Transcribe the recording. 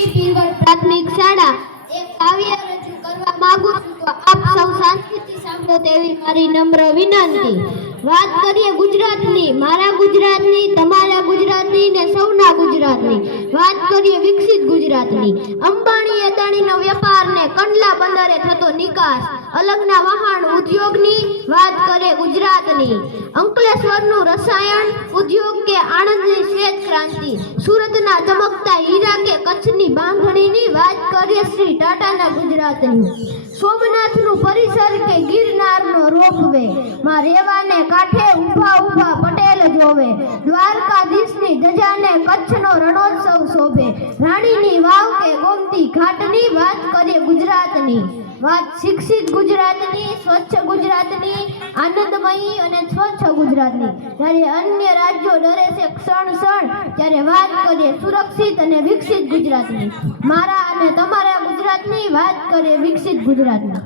પીરવડ પ્રાથમિક શાળા એક કાવ્ય રજૂ કરવા માંગુ છું તો આપ સૌ શાંતિથી સાંભળો તેવી મારી નમ્ર વિનંતી। વાત કરીએ ગુજરાતની, મારા ગુજરાતની, તમારા ગુજરાતની ને સૌના ગુજરાતની। વાત કરીએ વિકસિત ગુજરાતની। અંબાણી અદાણીનો વેપાર ને કંડલા બંદરે થતો નિકાસ, અલગના વહાણ ઉદ્યોગની વાત કરે ગુજરાતની। અંકલેશ્વરનું રસાયણ ઉદ્યોગ કે આણંદની શ્વેત ક્રાંતિ, સુરતના ચમકતા હીરા કે કચ્છની બાંધણીની વાત કરીએ શ્રી ટાટાના ગુજરાતની। સોમનાથનું પરિસર કે ગિરનારનો રોપવે, માં રેવાને કાંઠે ઊભા ઊભા પટેલ જોવે। દ્વારકાધીશની ધજાને કચ્છનો રણોત્સવ શોભે, રાણીની વાવ કે ગોમતી ઘાટની વાત કરીએ ગુજરાતની। વાત શિક્ષિત ગુજરાતની, સ્વચ્છ ગુજરાતની, આનંદમયી અને સ્વચ્છ ગુજરાતની। જ્યારે અન્ય રાજ્યો ડરે છે ક્ષણ ક્ષણ, ત્યારે વાત કરીએ સુરક્ષિત અને વિકસિત ગુજરાતની। મારા અને તમારા ગુજરાતની વાત કરીએ વિકસિત ગુજરાતની।